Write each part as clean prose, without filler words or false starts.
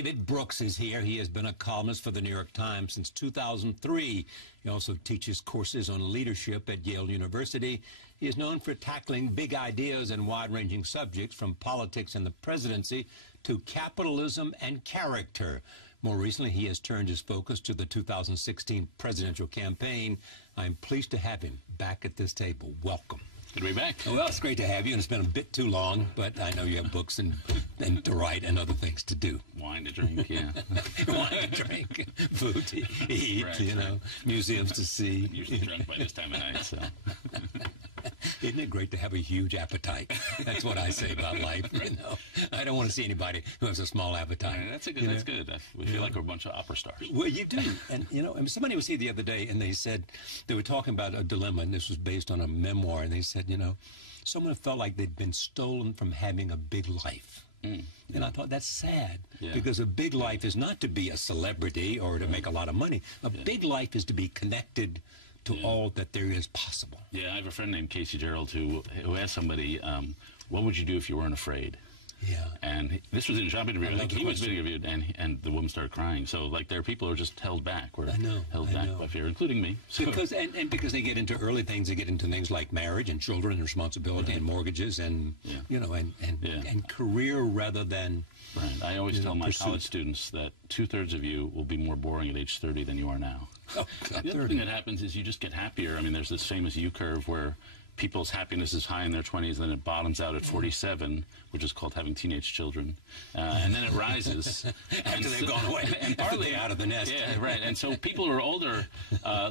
David Brooks is here. He has been a columnist for the New York Times since 2003. He also teaches courses on leadership at Yale University. He is known for tackling big ideas and wide-ranging subjects from politics and the presidency to capitalism and character. More recently, he has turned his focus to the 2016 presidential campaign. I'm pleased to have him back at this table. Welcome. Good to be back. Well, it's great to have you, and it's been a bit too long, but I know you have books and to write and other things to do. Wine to drink, yeah. Wine to drink, food to eat, right, you know, museums to see. I'm usually drunk by this time of night, so. Isn't it great to have a huge appetite? That's what I say about life, you know. I don't want to see anybody who has a small appetite. Yeah, that's good. We feel like we're a bunch of opera stars. Well, you do. And, you know, somebody was here the other day, and they said, they were talking about a dilemma, and this was based on a memoir, and they said, you know, someone felt like they'd been stolen from having a big life. And I thought that's sad, because a big life is not to be a celebrity or to make a lot of money. A big life is to be connected to all that there is possible. Yeah, I have a friend named Casey Gerald who asked somebody, what would you do if you weren't afraid? Yeah. And this was in a job interview. Like he was being interviewed, and the woman started crying. So, like, there are people who are just held back. Held back by fear, including me. So. Because because they get into early things, they get into things like marriage and children and responsibility and mortgages and you know and career rather than. Right. I always tell my college students that 2/3 of you will be more boring at age 30 than you are now. Oh, the other thing that happens is you just get happier. I mean, there's this famous U-curve where people's happiness is high in their 20s, and then it bottoms out at 47, which is called having teenage children, and then it rises after they've gone away and partly out of the nest. Yeah, right. And so people who are older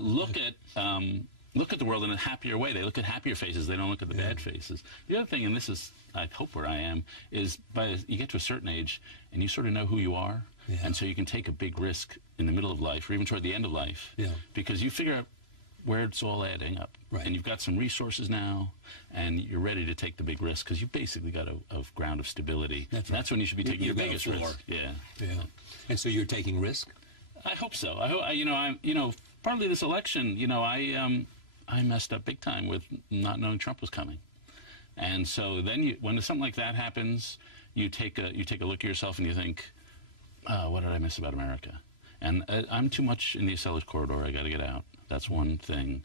look at the world in a happier way. They look at happier faces. They don't look at the bad faces. The other thing, and this is, I hope where I am, is you get to a certain age and you sort of know who you are, and so you can take a big risk in the middle of life or even toward the end of life, because you figure out where it's all adding up. Right. And you've got some resources now, and you're ready to take the big risk because you've basically got a ground of stability. That's when you should be taking the biggest risk. Yeah. And so you're taking risk? I hope so. Partly this election, I messed up big time with not knowing Trump was coming. And so then when something like that happens, you take a look at yourself and you think, what did I miss about America? And I'm too much in the Acela corridor. I got to get out. That's one thing.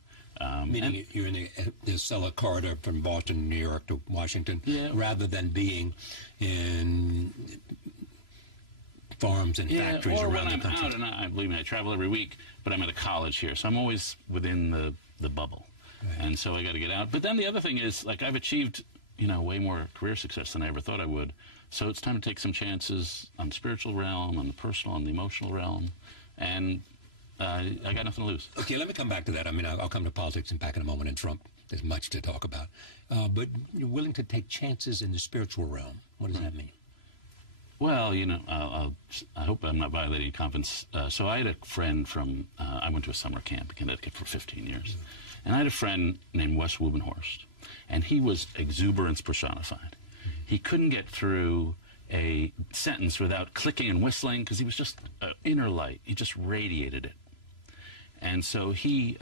Meaning you're in the Acela corridor from Boston, New York to Washington, rather than being in farms and factories around the country. Or when I'm out, and believe me, I travel every week, but I'm at a college here, so I'm always within the bubble. Right. And so I got to get out. But then the other thing is, like, I've achieved, way more career success than I ever thought I would. So it's time to take some chances on the spiritual realm, on the personal, on the emotional realm, and I got nothing to lose. Okay, let me come back to that. I mean, I'll come to politics and back in a moment, and Trump. There's much to talk about. But you're willing to take chances in the spiritual realm. What does that mean? Well, I hope I'm not violating confidence. So I had a friend from, I went to a summer camp in Connecticut for 15 years. And I had a friend named Wes Wubenhorst, and he was exuberance personified. He couldn't get through a sentence without clicking and whistling because he was just inner light. He just radiated it. And so he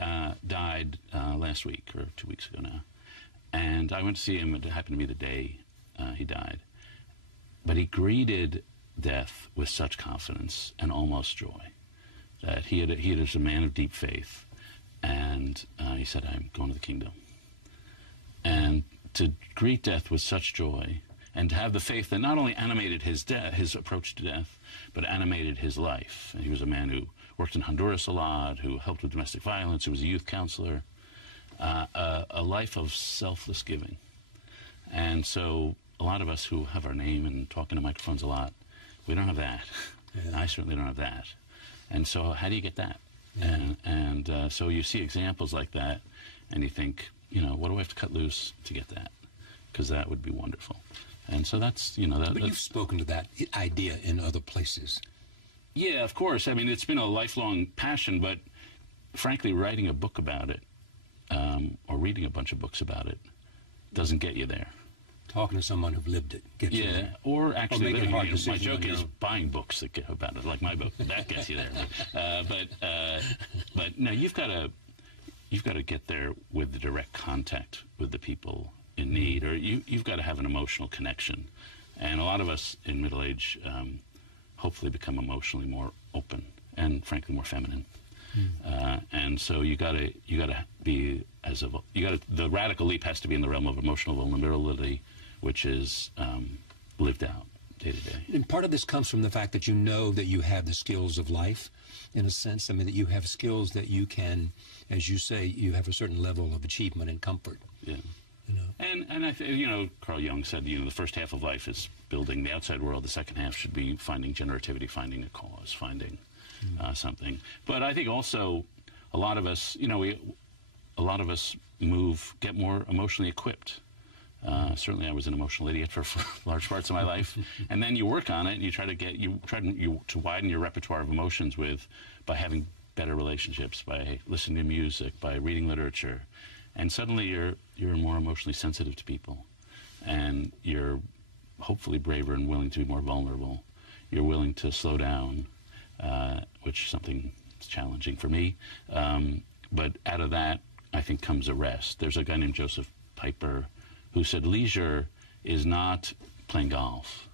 died last week, or 2 weeks ago now. And I went to see him. It happened to be the day he died. But he greeted death with such confidence and almost joy that he was a man of deep faith. And he said, I'm going to the kingdom. And to greet death with such joy and to have the faith that not only animated his approach to death, but animated his life. And he was a man who worked in Honduras a lot, who helped with domestic violence, who was a youth counselor, a life of selfless giving. And so a lot of us who have our name and talk into microphones a lot, we don't have that. I certainly don't have that. And so how do you get that? So you see examples like that, and you think, what do I have to cut loose to get that? Because that would be wonderful. And so that's, But you've spoken to that idea in other places. Yeah, of course. I mean, it's been a lifelong passion, but frankly, writing a book about it, or reading a bunch of books about it, doesn't get you there. Talking to someone who've lived it gets you there. Or actually living it. My joke is buying books that get about it, like my book. That gets you there. But no, you've got to get there with the direct contact with the people in need, or you've got to have an emotional connection. And a lot of us in middle age hopefully become emotionally more open and frankly more feminine. And so you gotta be the radical leap has to be in the realm of emotional vulnerability, which is lived out day to day. And part of this comes from the fact that you know that you have the skills of life, in a sense. I mean, that you have skills that you can, as you say, you have a certain level of achievement and comfort. Yeah. You know. And I Carl Jung said, the first half of life is building the outside world. The second half should be finding generativity, finding a cause, finding something. But I think also a lot of us, get more emotionally equipped. Certainly, I was an emotional idiot for large parts of my life, and then you work on it, and you try to widen your repertoire of emotions by having better relationships, by listening to music, by reading literature, and suddenly you're more emotionally sensitive to people, and you're hopefully braver and willing to be more vulnerable. You're willing to slow down, which is something that's challenging for me. But out of that, I think, comes a rest. There's a guy named Joseph Piper who said leisure is not playing golf.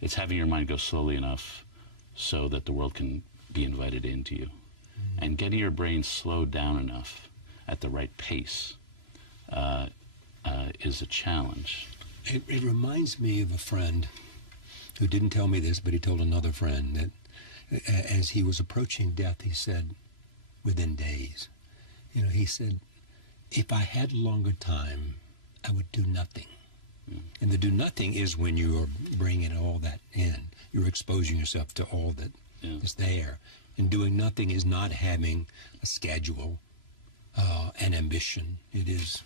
It's having your mind go slowly enough so that the world can be invited into you. And getting your brain slowed down enough at the right pace is a challenge. It reminds me of a friend who didn't tell me this, but he told another friend that as he was approaching death, he said, within days, he said, if I had longer time, I would do nothing. And the do nothing is when you are bringing all that in. You're exposing yourself to all that is there. And doing nothing is not having a schedule, an ambition. It is.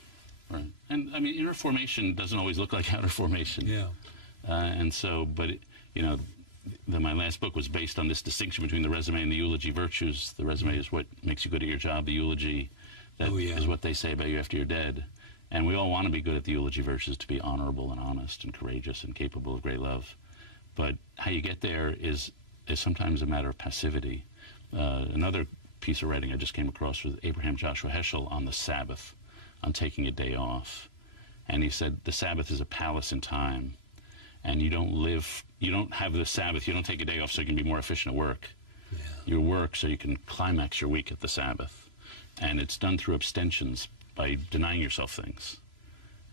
Right. And, I mean, inner formation doesn't always look like outer formation. Yeah. And so, but, my last book was based on this distinction between the resume and the eulogy virtues. The resume is what makes you good at your job. The eulogy is what they say about you after you're dead. And we all want to be good at the eulogy virtues, to be honorable and honest and courageous and capable of great love. But how you get there is sometimes a matter of passivity. Another piece of writing I just came across was Abraham Joshua Heschel on the Sabbath, on taking a day off. And he said the Sabbath is a palace in time. And you don't have the Sabbath, you don't take a day off so you can be more efficient at work. Yeah. You work so you can climax your week at the Sabbath. And it's done through abstentions, by denying yourself things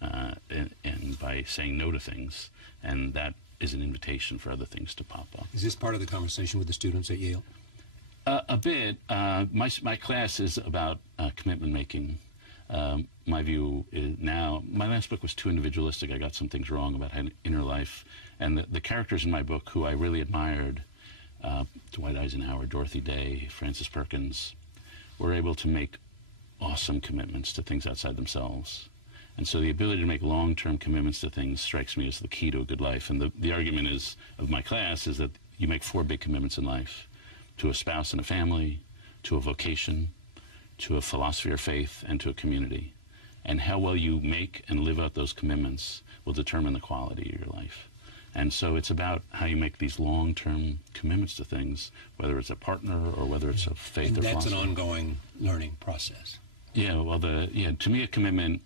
and by saying no to things. And that is an invitation for other things to pop up. Is this part of the conversation with the students at Yale? A bit. My class is about commitment making. My view is now, my last book was too individualistic. I got some things wrong about inner life. And the characters in my book who I really admired, Dwight Eisenhower, Dorothy Day, Frances Perkins, were able to make awesome commitments to things outside themselves. And so the ability to make long-term commitments to things strikes me as the key to a good life. And the argument of my class is that you make 4 big commitments in life: to a spouse and a family, to a vocation, to a philosophy or faith, and to a community. And how well you make and live out those commitments will determine the quality of your life. And so it's about how you make these long-term commitments to things, whether it's a partner or whether it's a faith or philosophy. And that's an ongoing learning process. Yeah, well, to me, a commitment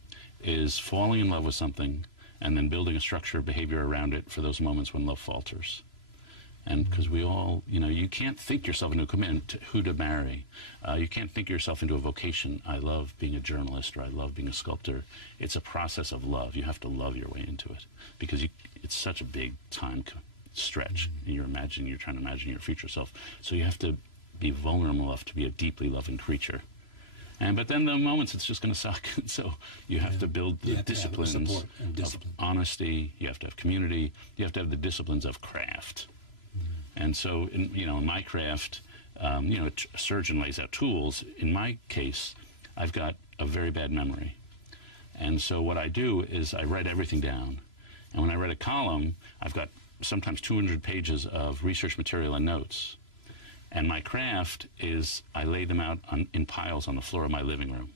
is falling in love with something and then building a structure of behavior around it for those moments when love falters. And because we all, you can't think yourself into a commitment to who to marry. You can't think yourself into a vocation. I love being a journalist, or I love being a sculptor. It's a process of love. You have to love your way into it because it's such a big time stretch. And you're trying to imagine your future self. So you have to be vulnerable enough to be a deeply loving creature. But then the moments it's just going to suck. So you have to build the disciplines of honesty. You have to have community. You have to have the disciplines of craft. And so, in my craft, a surgeon lays out tools. In my case, I've got a very bad memory. And so what I do is I write everything down. And when I write a column, I've got sometimes 200 pages of research material and notes. And my craft is I lay them out in piles on the floor of my living room.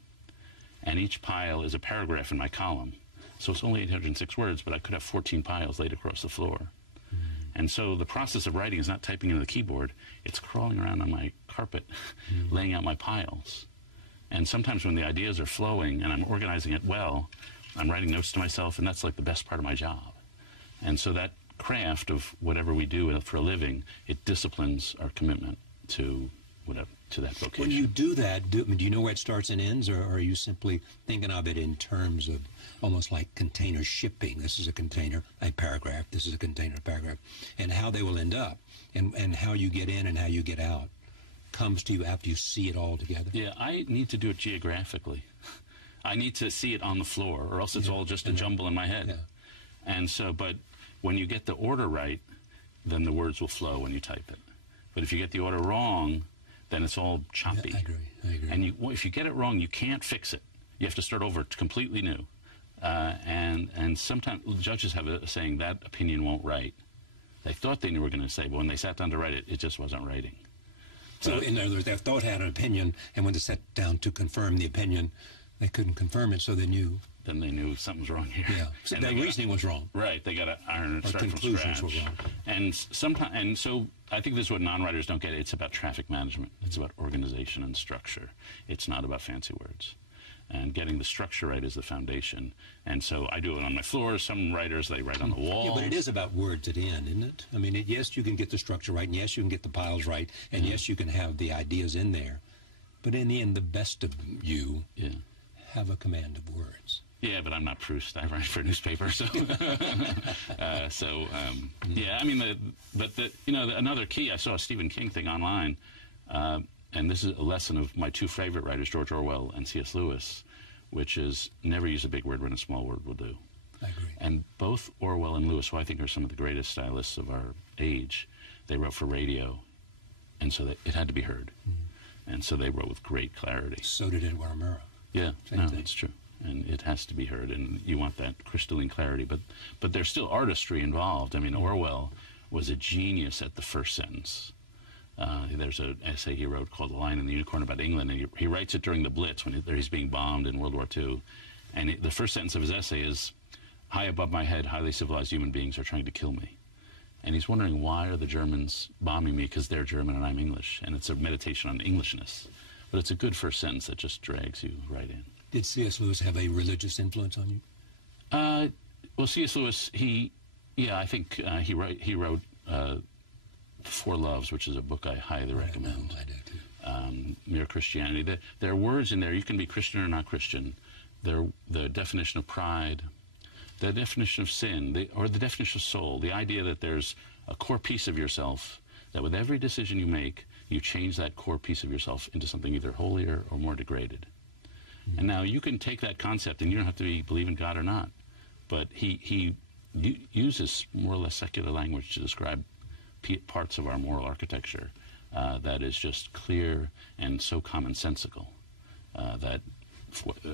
And each pile is a paragraph in my column. So it's only 806 words, but I could have 14 piles laid across the floor. And so the process of writing is not typing into the keyboard. It's crawling around on my carpet, laying out my piles. And sometimes when the ideas are flowing and I'm organizing it well, I'm writing notes to myself, and that's like the best part of my job. And so that craft of whatever we do for a living, it disciplines our commitment to whatever, to that vocation. When you do that, do you know where it starts and ends, or are you simply thinking of it in terms of almost like container shipping? This is a container, a paragraph. This is a container, a paragraph, and how they will end up, and how you get in and how you get out comes to you after you see it all together? Yeah, I need to do it geographically. I need to see it on the floor, or else it's all just a jumble in my head. Yeah. And so, but when you get the order right, then the words will flow when you type it. But if you get the order wrong, then it's all choppy. Yeah, I agree. And if you get it wrong, you can't fix it. You have to start over completely new. And sometimes judges have a saying, that opinion won't write. They thought they knew what they were going to say, but when they sat down to write it, it just wasn't writing. So in other words, their thought had an opinion, and when they sat down to confirm the opinion, they couldn't confirm it, so they knew. Then they knew something was wrong here. Yeah, so their reasoning was wrong. Right, they got to iron it, Our start from conclusions scratch. were wrong. And so I think this is what non-writers don't get. It's about traffic management. It's about organization and structure. It's not about fancy words. And getting the structure right is the foundation. And so I do it on my floor. Some writers, they write on the wall. Yeah, but it is about words at the end, isn't it? I mean, yes, you can get the structure right, and yes, you can get the piles right, and yes, you can have the ideas in there. But in the end, the best of you have a command of words. Yeah, but I'm not Proust. I write for a newspaper, so yeah. I mean, another key. I saw a Stephen King thing online, and this is a lesson of my two favorite writers, George Orwell and C.S. Lewis, which is never use a big word when a small word will do. I agree. And both Orwell and Lewis, who I think are some of the greatest stylists of our age, they wrote for radio, and so it had to be heard, and so they wrote with great clarity. So did Edward Murrow. Yeah, no, that's true. And it has to be heard, and you want that crystalline clarity. But there's still artistry involved. I mean, Orwell was a genius at the first sentence. There's an essay he wrote called The Lion and the Unicorn about England, and he writes it during the Blitz when he's being bombed in World War II. And the first sentence of his essay is, "High above my head, highly civilized human beings are trying to kill me." And he's wondering, why are the Germans bombing me? Because they're German and I'm English. And it's a meditation on Englishness. But it's a good first sentence that just drags you right in. Did C.S. Lewis have a religious influence on you? Well, C.S. Lewis, I think he wrote Four Loves, which is a book I highly recommend. I do too. Mere Christianity. There are words in there. You can be Christian or not Christian. The definition of pride, the definition of sin, or the definition of soul, the idea that there's a core piece of yourself, that with every decision you make, you change that core piece of yourself into something either holier or more degraded. And now you can take that concept, and you don't have to believe in God or not, but he uses more or less secular language to describe parts of our moral architecture that is just clear and so commonsensical that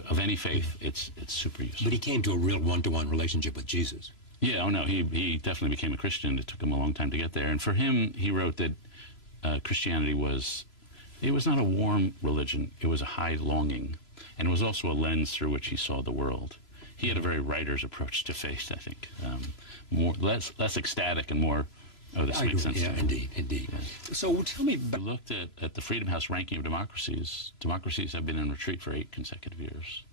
of any faith, it's super useful. But he came to a real one-to-one relationship with Jesus. Yeah, oh no, he definitely became a Christian. It took him a long time to get there. And for him, he wrote that Christianity was not a warm religion, it was a high longing. And it was also a lens through which he saw the world. He had a very writer's approach to faith, I think. Less ecstatic and more, this makes sense. Yeah, indeed. Yeah. So tell me about... I looked at the Freedom House ranking of democracies. Democracies have been in retreat for 8 consecutive years.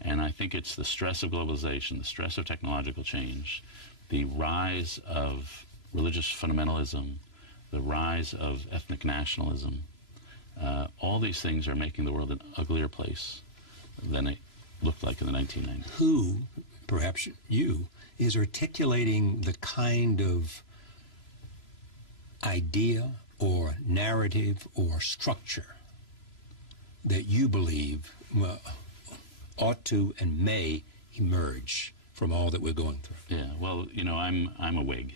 And I think it's the stress of globalization, the stress of technological change, the rise of religious fundamentalism, the rise of ethnic nationalism. All these things are making the world an uglier place than it looked like in the 1990s. Who, perhaps you, is articulating the kind of idea or narrative or structure that you believe ought to and may emerge from all that we're going through? Yeah, well, I'm a Whig.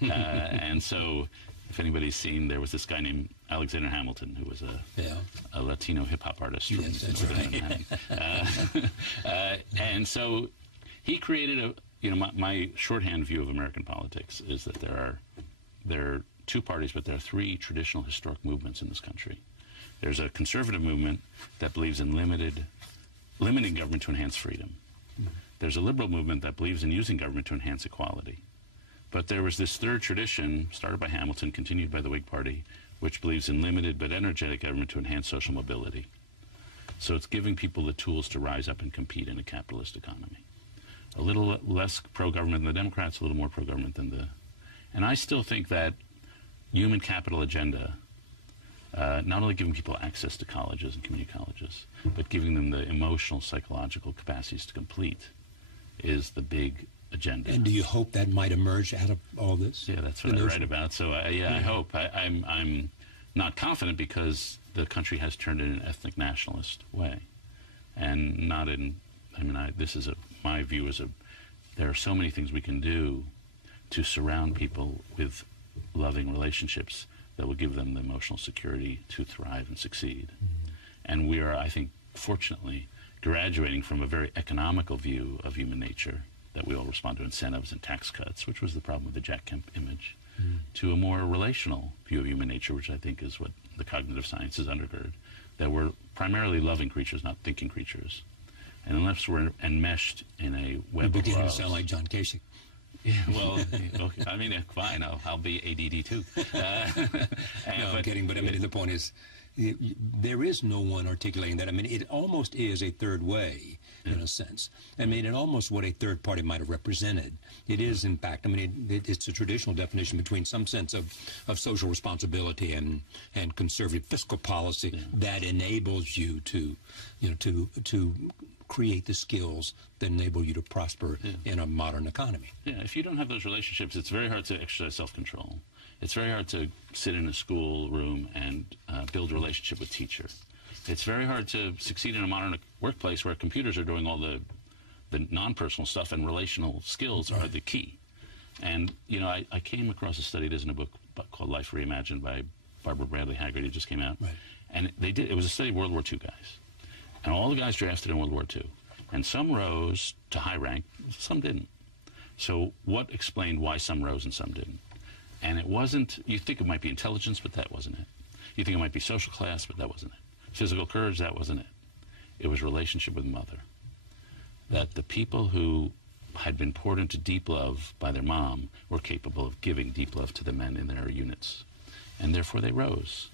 And so if anybody's seen, there was this guy named Alexander Hamilton, who was a Latino hip-hop artist from Northern Manhattan. And so he created my shorthand view of American politics is that there are 2 parties, but there are 3 traditional historic movements in this country. There's a conservative movement that believes in limiting government to enhance freedom. There's a liberal movement that believes in using government to enhance equality. But there was this 3rd tradition, started by Hamilton, continued by the Whig Party, which believes in limited but energetic government to enhance social mobility. So it's giving people the tools to rise up and compete in a capitalist economy. a little less pro-government than the Democrats, a little more pro-government than the... And I still think that human capital agenda, not only giving people access to colleges and community colleges, but giving them the emotional, psychological capacities to complete, is the big agenda. And do you hope that might emerge out of all this? Yeah, that's what I write about. So, yeah, I hope. I'm not confident because the country has turned in an ethnic nationalist way. And not in... I mean, my view is there are so many things we can do to surround people with loving relationships that will give them the emotional security to thrive and succeed. Mm-hmm. And we are, I think, fortunately, graduating from a very economical view of human nature, that we all respond to incentives and tax cuts, which was the problem with the Jack Kemp image, to a more relational view of human nature, which I think is what the cognitive sciences undergird, that we're primarily loving creatures, not thinking creatures. And unless we're enmeshed in a web of beginning to sound like John Kasich. Yeah, well, okay, I mean, fine, I'll be ADD too. No, I'm kidding, but I mean, the point is, there is no one articulating that. I mean, it almost is a third way, in a sense. I mean, it almost what a third party might have represented. It is, in fact, I mean, it's a traditional definition between some sense of social responsibility and conservative fiscal policy that enables you to, to create the skills that enable you to prosper in a modern economy. Yeah, if you don't have those relationships, it's very hard to exercise self-control. It's very hard to sit in a school room and build a relationship with teacher. It's very hard to succeed in a modern workplace where computers are doing all the non-personal stuff, and relational skills are the key. And, I came across a study, it is in a book called Life Reimagined by Barbara Bradley Haggard. It just came out. Right. And it was a study of World War II guys. And all the guys drafted in World War II. And some rose to high rank, some didn't. So what explained why some rose and some didn't? And it wasn't, you think it might be intelligence, but that wasn't it. You think it might be social class, but that wasn't it. Physical courage, that wasn't it. It was relationship with mother. That the people who had been poured into deep love by their mom were capable of giving deep love to the men in their units. And therefore they rose.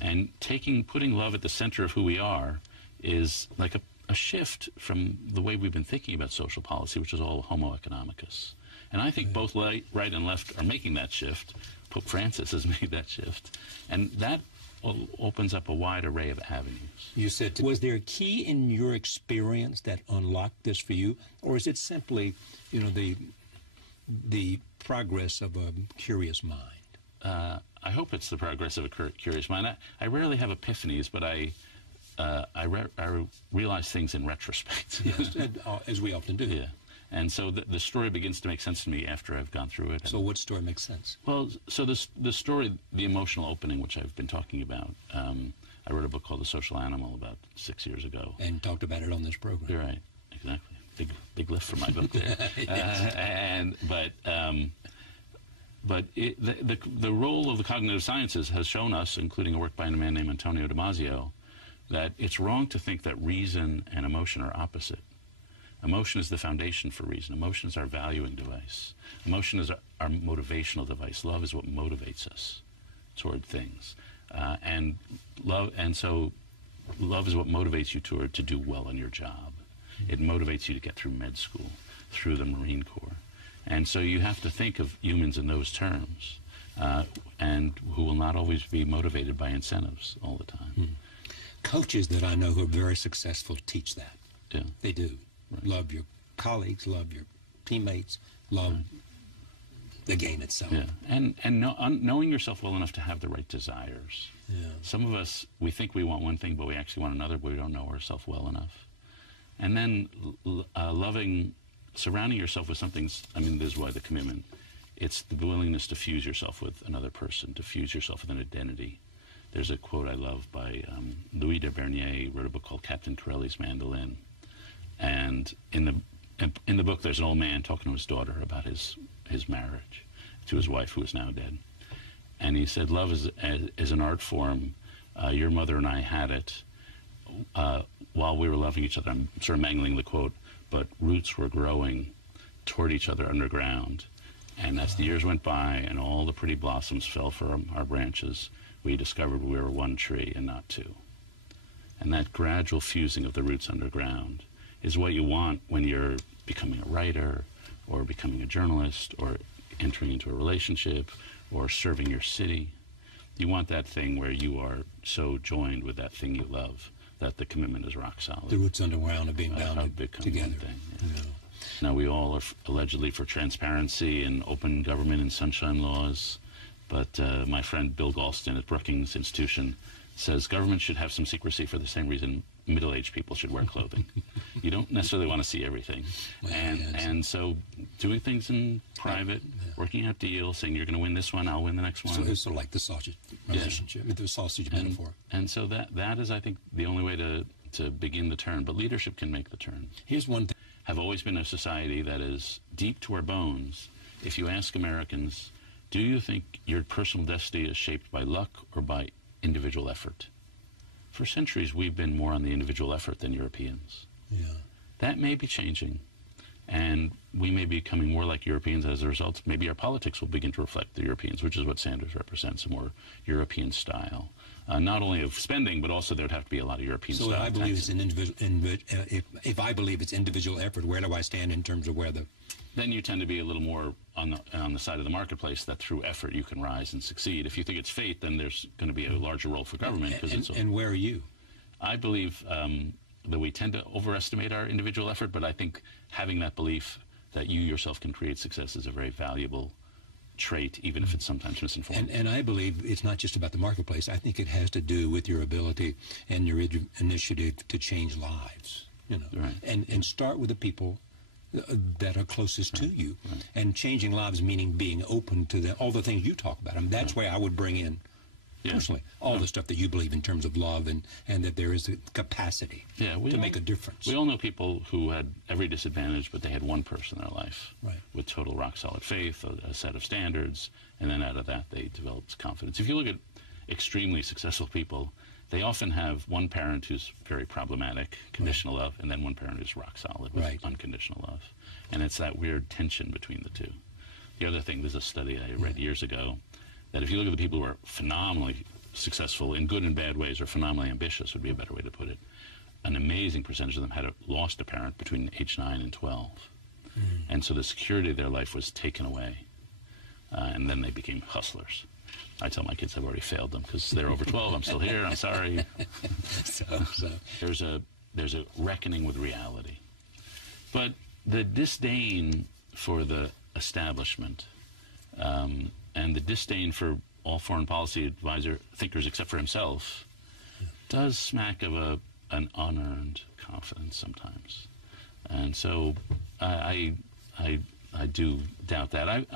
And putting love at the center of who we are is like a shift from the way we've been thinking about social policy, which is all homo economicus. And I think both right and left are making that shift. Pope Francis has made that shift. And that opens up a wide array of avenues. You said, was there a key in your experience that unlocked this for you? Or is it simply, the progress of a curious mind? I hope it's the progress of a curious mind. I rarely have epiphanies, but I realize things in retrospect. Yes, as we often do. Yeah. And so the story begins to make sense to me after I've gone through it. So what story makes sense? Well, so the story, the emotional opening, which I've been talking about, I wrote a book called The Social Animal about 6 years ago. And talked about it on this program. You're right, exactly. Big lift for my book there. But the role of the cognitive sciences has shown us, including a work by a man named Antonio Damasio, that it's wrong to think that reason and emotion are opposite. Emotion is the foundation for reason. Emotion is our valuing device. Emotion is our motivational device. Love is what motivates us toward things. So love is what motivates you to do well in your job. It motivates you to get through med school, through the Marine Corps. And so you have to think of humans in those terms, and who will not always be motivated by incentives all the time. Coaches that I know who are very successful teach that. Yeah. They do. Right. Love your colleagues, love your teammates, love the game itself. Yeah, and knowing yourself well enough to have the right desires. Yeah. Some of us, we think we want one thing, but we actually want another, but we don't know ourselves well enough. And then surrounding yourself with something, this is why the commitment, it's the willingness to fuse yourself with another person, to fuse yourself with an identity. There's a quote I love by Louis de Bernier, wrote a book called Captain Corelli's Mandolin. And in the book, there's an old man talking to his daughter about his marriage to his wife, who is now dead. And he said, love is an art form. Your mother and I had it while we were loving each other. I'm sort of mangling the quote, but roots were growing toward each other underground. And as the years went by and all the pretty blossoms fell from our branches, we discovered we were one tree and not two. And that gradual fusing of the roots underground is what you want when you're becoming a writer or becoming a journalist or entering into a relationship or serving your city. You want that thing where you are so joined with that thing you love that the commitment is rock solid. The roots underground are being bound together. One thing, yeah. Now, we all are allegedly for transparency and open government and sunshine laws, but my friend Bill Galston at Brookings Institution says government should have some secrecy for the same reason middle-aged people should wear clothing. You don't necessarily want to see everything. And so doing things in private, working out deals, saying you're going to win this one, I'll win the next one. So it's sort of like the sausage relationship, the sausage metaphor. And so that is, I think, the only way to begin the turn. But leadership can make the turn. Here's one thing. Have always been a society that is deep to our bones. If you ask Americans, do you think your personal destiny is shaped by luck or by individual effort? For centuries, we've been more on the individual effort than Europeans. Yeah. That may be changing, and we may be becoming more like Europeans as a result. Maybe our politics will begin to reflect the Europeans, which is what Sanders represents, a more European style. Not only of spending, but also there would have to be a lot of European style. So I believe it's an individual. If I believe it's individual effort, where do I stand in terms of where the? Then you tend to be a little more on the side of the marketplace that through effort you can rise and succeed. If you think it's fate, then there's going to be a larger role for government. And where are you? I believe that we tend to overestimate our individual effort, but I think having that belief that you yourself can create success is a very valuable trait, even if it's sometimes misinformed. And I believe it's not just about the marketplace. I think it has to do with your ability and your initiative to change lives. You know, right. And start with the people that are closest to you, and changing lives meaning being open to all the things you talk about. I mean, that's where I would bring in personally all the stuff that you believe in terms of love and that there is a capacity to make a difference. We all know people who had every disadvantage, but they had one person in their life with total rock solid faith, a set of standards, and then out of that they developed confidence. If you look at extremely successful people, they often have one parent who's very problematic, conditional love, and then one parent who's rock solid with unconditional love. And it's that weird tension between the two. The other thing, there's a study I read years ago, that if you look at the people who are phenomenally successful in good and bad ways, or phenomenally ambitious would be a better way to put it, an amazing percentage of them had lost a parent between age 9 and 12. And so the security of their life was taken away. And then they became hustlers. I tell my kids I've already failed them because they're over 12. I'm still here. I'm sorry. So. There's a reckoning with reality. But the disdain for the establishment and the disdain for all foreign policy advisor thinkers except for himself does smack of an unearned confidence sometimes. And so I do doubt that.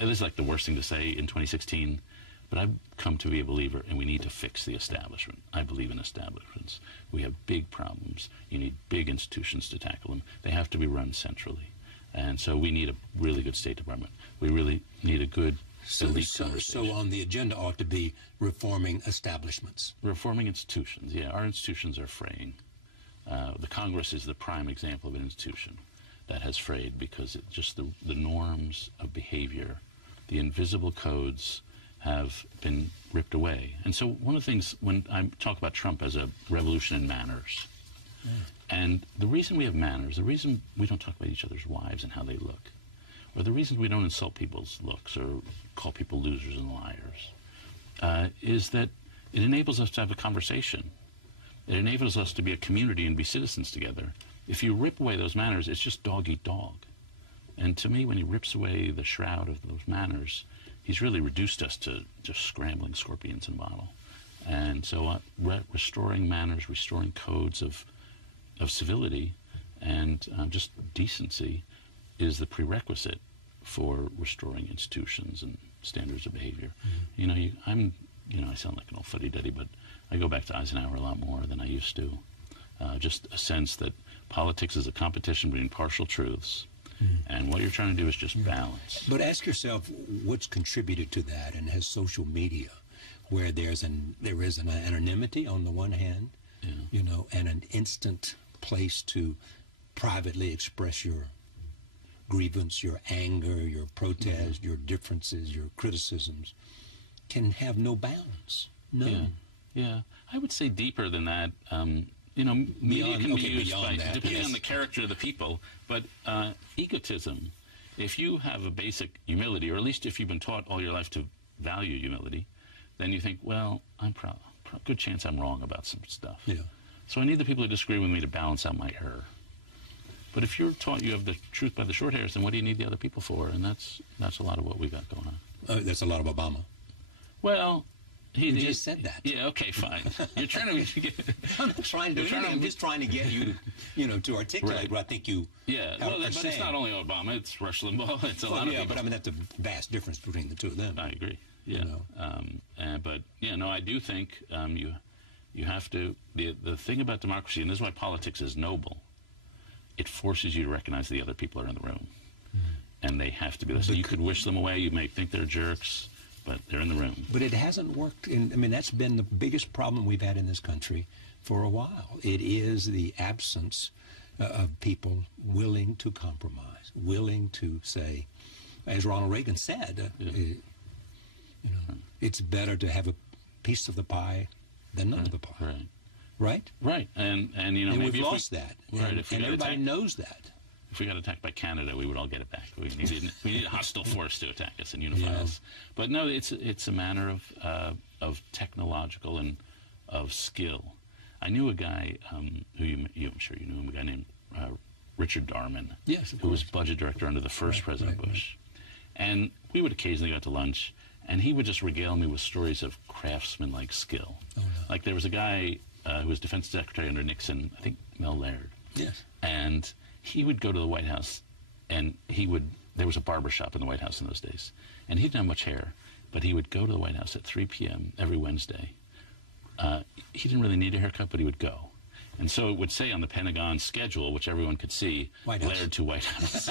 This is like the worst thing to say in 2016, but I've come to be a believer, and we need to fix the establishment. I believe in establishments. We have big problems. You need big institutions to tackle them. They have to be run centrally. And so we need a really good State Department. We really need a good elite conversation. So on the agenda ought to be reforming establishments. Reforming institutions, yeah. Our institutions are fraying. The Congress is the prime example of an institution that has frayed because just the norms of behavior, the invisible codes have been ripped away. And so one of the things, when I talk about Trump as a revolution in manners, and the reason we have manners, the reason we don't talk about each other's wives and how they look, or the reason we don't insult people's looks or call people losers and liars, is that it enables us to have a conversation. It enables us to be a community and be citizens together. If you rip away those manners, it's just dog eat dog. And to me, when he rips away the shroud of those manners, he's really reduced us to just scrambling scorpions in a bottle. And so restoring manners, restoring codes of civility and just decency is the prerequisite for restoring institutions and standards of behavior. You know, I sound like an old fuddy-duddy, but I go back to Eisenhower a lot more than I used to. Just a sense that politics is a competition between partial truths, and what you're trying to do is just balance. But ask yourself what's contributed to that, and has social media, where there is an anonymity on the one hand, you know, and an instant place to privately express your grievance, your anger, your protest, your differences, your criticisms, can have no bounds. No. Yeah. I would say deeper than that. you know, media can be used depending on the yes. character of the people, but egotism, if you have a basic humility, or at least if you've been taught all your life to value humility, then you think, well, good chance I'm wrong about some stuff. Yeah. So I need the people who disagree with me to balance out my error. But if you're taught you have the truth by the short hairs, then what do you need the other people for? And that's a lot of what we got going on. That's a lot of Obama. Well, you just said that. Yeah, okay, fine. You're trying to get... I'm not trying to do anything. I'm just trying to get you, to articulate Right. what I think you but saying. it's not only Obama. It's Rush Limbaugh. It's a lot of people. But I mean, that's a vast difference between the two of them. I agree. Yeah. But I do think you have to. The thing about democracy, and this is why politics is noble, it forces you to recognize the other people are in the room, and they have to be there. So you could wish them away. You may think they're jerks, but they're in the room. But it hasn't worked. That's been the biggest problem we've had in this country for a while. It is the absence of people willing to compromise, willing to say, as Ronald Reagan said, it's better to have a piece of the pie than none of the pie. Right. Right? Right. And maybe we've lost that. Right. And everybody knows that. If we got attacked by Canada, we would all get it back. We need a hostile force to attack us and unify us. But no, it's a matter of technological and of skill. I knew a guy who I'm sure you knew him, a guy named Richard Darman, who was budget director under the first President Bush. And we would occasionally go out to lunch, and he would just regale me with stories of craftsman-like skill. Oh, no. Like there was a guy who was defense secretary under Nixon, I think Mel Laird. Yes. And he would go to the White House, and there was a barber shop in the White House in those days, and he didn't have much hair, but he would go to the White House at 3 p.m. every Wednesday. He didn't really need a haircut, but he would go. And so it would say on the Pentagon schedule, which everyone could see, Laird to White House.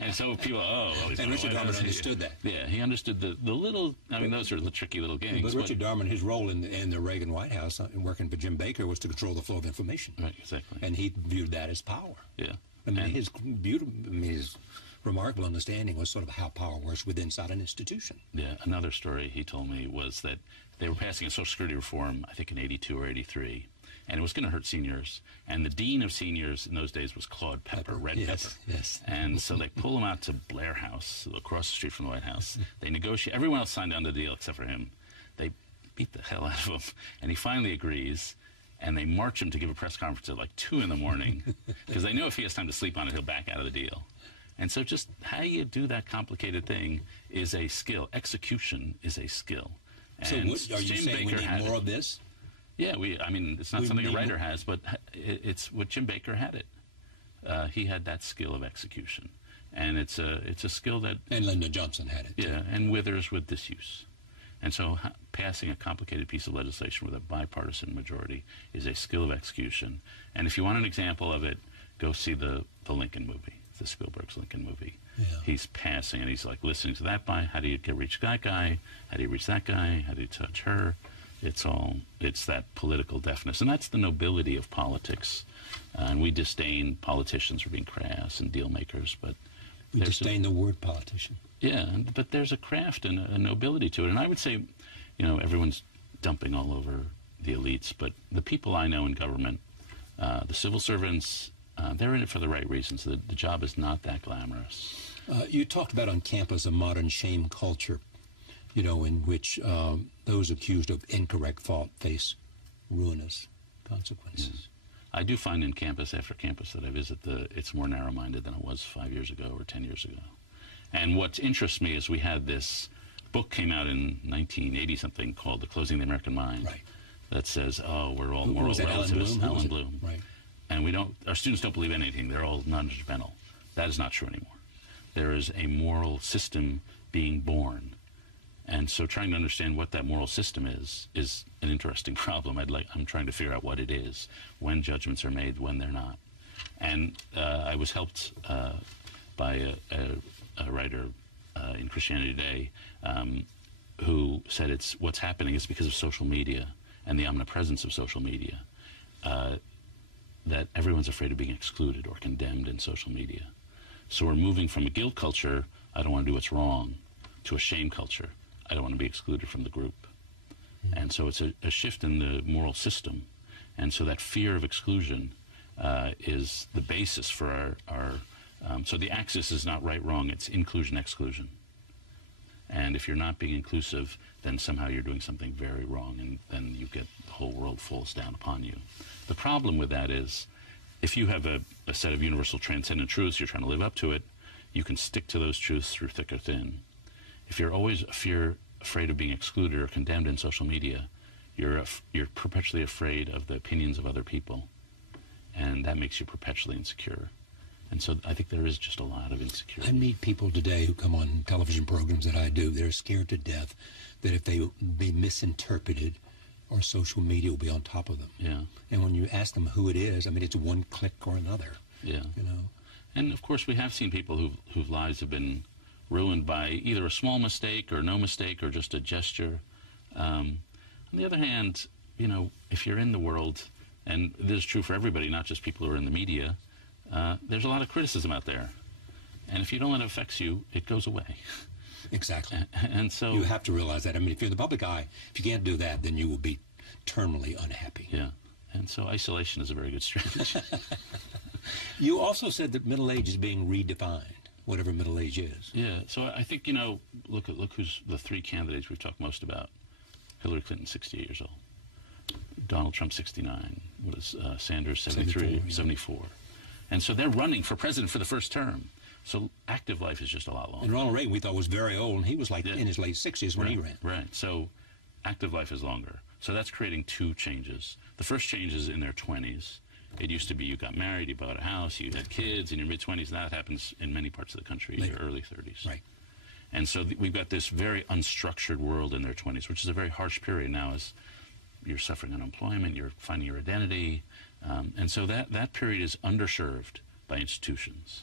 And so people, and Richard Darman understood that. Yeah, he understood the little, those are the tricky little games. But Richard Darman, his role in the Reagan White House, working for Jim Baker, was to control the flow of information. Right, exactly. And he viewed that as power. Yeah. His remarkable understanding was sort of how power works inside an institution. Yeah, another story he told me was that they were passing a Social Security reform, I think in 82 or 83, and it was going to hurt seniors. And the dean of seniors in those days was Claude Pepper, Red Pepper. Yes. And so they pull him out to Blair House, across the street from the White House. They negotiate. Everyone else signed on the deal except for him. They beat the hell out of him, and he finally agrees. And they march him to give a press conference at like 2 in the morning because they know if he has time to sleep on it, he'll back out of the deal. And so just how you do that complicated thing is a skill. Execution is a skill. And so are you saying we need more of this? Yeah, it's not something a writer has, but it's what Jim Baker had it. He had that skill of execution. And it's a skill that... And Lyndon Johnson had it, too. Yeah, and Withers with disuse. And so passing a complicated piece of legislation with a bipartisan majority is a skill of execution. And if you want an example of it, go see the Lincoln movie, the Spielberg's Lincoln movie. Yeah. He's passing, and he's like listening to that guy. How do you reach that guy? How do you reach that guy? How do you touch her? It's that political deftness. And that's the nobility of politics. And we disdain politicians for being crass and deal makers, but... We disdain the word politician. Yeah, but there's a craft and a nobility to it. And I would say, everyone's dumping all over the elites, but the people I know in government, the civil servants, they're in it for the right reasons. The job is not that glamorous. You talked about on campus a modern shame culture, in which those accused of incorrect thought face ruinous consequences. Yes. I do find in campus after campus that I visit it's more narrow-minded than it was 5 years ago or 10 years ago. And what interests me is we had this book came out in 1980-something called The Closing the American Mind. Right. That says, we're all moral relativists. Alan Bloom. Right. And our students don't believe anything. They're all non-judgmental. That is not true anymore. There is a moral system being born. And so trying to understand what that moral system is an interesting problem. I'm trying to figure out what it is, when judgments are made, when they're not. And I was helped by a writer in Christianity Today who said what's happening is because of social media and the omnipresence of social media, that everyone's afraid of being excluded or condemned in social media. So we're moving from a guilt culture, I don't want to do what's wrong, to a shame culture, I don't want to be excluded from the group. And so it's a shift in the moral system. And so that fear of exclusion is the basis for our so the axis is not right, wrong, it's inclusion, exclusion. And if you're not being inclusive, then somehow you're doing something very wrong, and then you get the whole world falls down upon you. The problem with that is, if you have a set of universal transcendent truths, you're trying to live up to it, you can stick to those truths through thick or thin. If you're always afraid of being excluded or condemned in social media, you're perpetually afraid of the opinions of other people, and that makes you perpetually insecure. And so I think there is just a lot of insecurity. I meet people today who come on television programs that I do. They're scared to death that if they be misinterpreted, or social media will be on top of them. Yeah. And when you ask them who it is, I mean, it's one click or another. Yeah. You know. And of course, we have seen people whose lives have been ruined by either a small mistake or no mistake or just a gesture. On the other hand, you know, if you're in the world, and this is true for everybody, not just people who are in the media, there's a lot of criticism out there. And if you don't let it affect you, it goes away. Exactly. And so you have to realize that. I mean, if you're in the public eye, if you can't do that, then you will be terminally unhappy. Yeah. And so isolation is a very good strategy. You also said that middle age is being redefined, whatever middle age is. Yeah. So I think, you know, look who's the three candidates we've talked most about. Hillary Clinton, 68 years old. Donald Trump, 69. What is Sanders, 73, 74. And so they're running for president for the first term. So active life is just a lot longer. And Ronald Reagan, we thought, was very old, and he was like in his late 60s when he ran. Right. So active life is longer. So that's creating two changes. The first change is in their 20s. It used to be you got married, you bought a house, you had kids in your mid-20s. Now that happens in many parts of the country in your early 30s. Right. And so we've got this very unstructured world in their 20s, which is a very harsh period now as you're suffering unemployment, you're finding your identity. And so that period is underserved by institutions.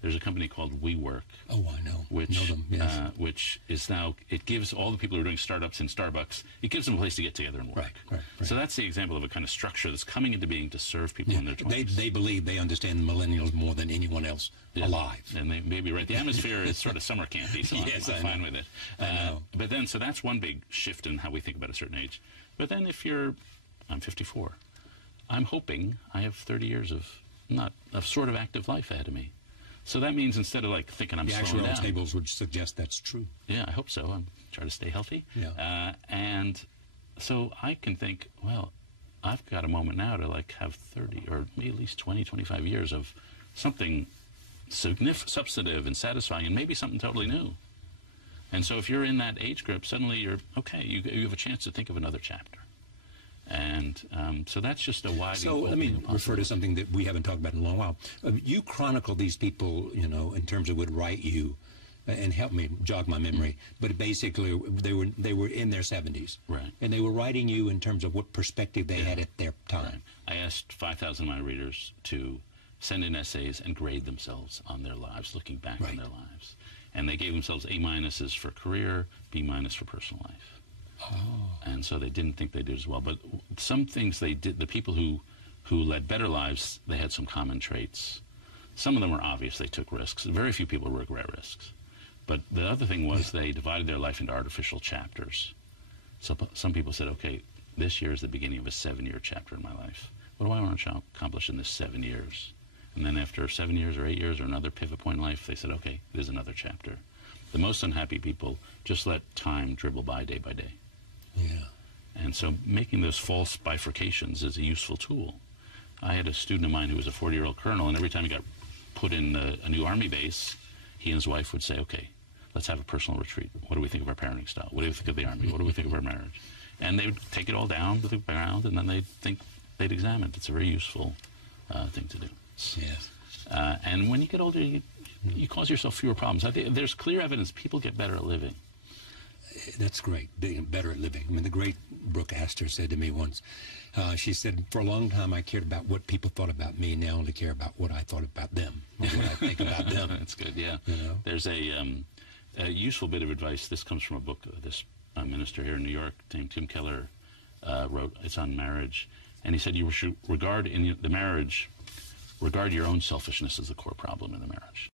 There's a company called WeWork. Oh, I know. Which, know them, yes. Which is now, it gives all the people who are doing startups in Starbucks, it gives them a place to get together and work. Right. So that's the example of a kind of structure that's coming into being to serve people in their 20s. They believe they understand the millennials more than anyone else alive. And they may be right. The atmosphere is sort of summer campy, so yes, I'm fine with it. I know. But then, so that's one big shift in how we think about a certain age. But then if I'm 54. I'm hoping I have 30 years of sort of active life ahead of me. So that means instead of like thinking I'm slowing down. The actuarial tables would suggest that's true. Yeah, I hope so. I'm trying to stay healthy. Yeah. And so I can think, well, I've got a moment now to like have 30 or maybe at least 20, 25 years of something substantive and satisfying, and maybe something totally new. And so if you're in that age group, suddenly you're, okay, you have a chance to think of another chapter. And so that's just a wide. So let me refer to something that we haven't talked about in a long while. You chronicle these people, you know, in terms of would write you, and help me jog my memory. But basically, they were in their 70s, right? And they were writing you in terms of what perspective they had at their time. Right. I asked 5,000 of my readers to send in essays and grade themselves on their lives, looking back on their lives, and they gave themselves A- for career, B- for personal life. Oh. And so they didn't think they did as well. But some things they did, the people who led better lives, they had some common traits. Some of them were obvious. They took risks. Very few people regret risks. But the other thing was they divided their life into artificial chapters. So some people said, okay, this year is the beginning of a 7-year chapter in my life. What do I want to accomplish in this 7 years? And then after 7 years or 8 years or another pivot point in life, they said, okay, there's another chapter. The most unhappy people just let time dribble by day by day. Yeah. And so making those false bifurcations is a useful tool. I had a student of mine who was a 40-year-old colonel, and every time he got put in a new Army base, he and his wife would say, okay, let's have a personal retreat. What do we think of our parenting style? What do we think of the Army? What do we think of our marriage? And they would take it all down to the ground, and then they'd examine it. It's a very useful thing to do. Yes. And when you get older, you cause yourself fewer problems. There's clear evidence people get better at living. That's great, being better at living. I mean, the great Brooke Astor said to me once, she said, for a long time I cared about what people thought about me, now I only care about what I thought about them, or what I think about them. That's good, yeah. You know? There's a useful bit of advice. This comes from a book this minister here in New York named Tim Keller wrote. It's on marriage. And he said you should regard in the marriage, regard your own selfishness as the core problem in the marriage.